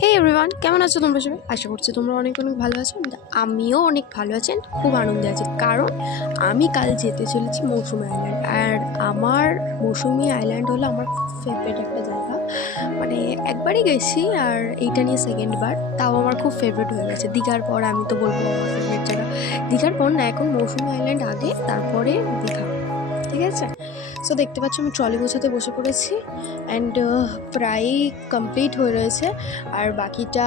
হে everyone, কেমন আছো তোমরা সবাই? আশা করছি তোমরা অনেক অনেক ভালো আছো। আমিও অনেক ভালো আছি, খুব আনন্দে আছি, কারণ আমি কাল যেতে চলেছি মৌসুমী আইল্যান্ড। আর আমার মৌসুমী আইল্যান্ড হলো আমার ফেভারিট একটা জায়গা। মানে একবারই গেছি, আর এইটা নিয়ে সেকেন্ড বার, তাও আমার খুব ফেভারিট হয়ে গেছে। দীঘার পর আমি তো বলবো আমার ফেভারিট জায়গা। দীঘার পর না, এখন মৌসুমী আইল্যান্ড আগে, তারপরে দীঘা। ঠিক আছে, সো দেখতে পাচ্ছ আমি ট্রলি গোছাতে বসে পড়েছি, অ্যান্ড প্রায় কমপ্লিট হয়ে রয়েছে। আর বাকিটা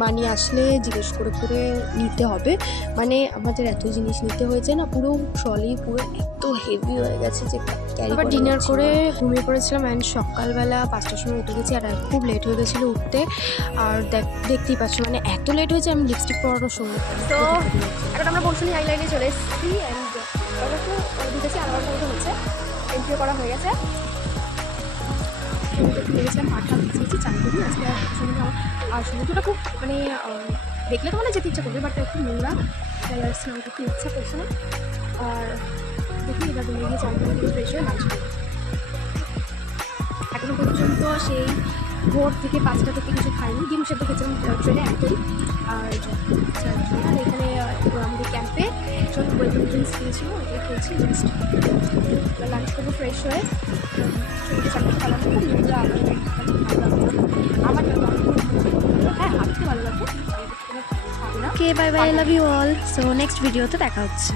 মানি আসলে জিজ্ঞেস করে করে নিতে হবে। মানে আমাদের এত জিনিস নিতে হয়েছে না, পুরো ট্রলি পুরো এত হেভি হয়ে গেছে যে আবার ডিনার করে ঘুমিয়ে পড়েছিলাম, অ্যান্ড সকালবেলা 5টার সময় উঠে গেছি। আর খুব লেট হয়ে গেছিলো উঠতে। আর দেখতেই পাচ্ছ মানে এত লেট হয়েছে, আমি লিপস্টিক পরানোর সময়। তো এখন আমরা মৌসুমী আইল্যান্ডে চলে এসেছি, অ্যান্ড ঢুকেছি, আলাদা মতো হচ্ছে, এন্ট্রিও করা হয়ে গেছে। ভেবেছিলাম পাটটা ভিজিয়েছি চান করি আজকে। আর সমুদ্রটা খুব মানে দেখলে তো মানে যেতে ইচ্ছা করবে, বাট খুব নোংরা, তাই আর স্নান করতে ইচ্ছা করছে না। আর দেখি এবার রুমে গিয়ে চান করে ফ্রেশ হয়ে লাঞ্চ করবো। এখনো পর্যন্ত সেই ভোর থেকে 5টা থেকে কিছু খাইনি, ডিম সেদ্ধ খেয়েছিলাম ট্রেনে একটাই। আর এখানে আমাদের ক্যাম্পে সব ওয়েলকাম ড্রিঙ্কস খেয়েছিল, ওটাই খেয়েছি জাস্ট। লাঞ্চ করবো ফ্রেশ হয়ে। শরীরে চাকরি খেলাম খুব নোংরা, আমার হ্যাঁ হাঁটতে ভালো লাগে। Okay, bye bye, I love you all. So next ভিডিওতে দেখা হচ্ছে।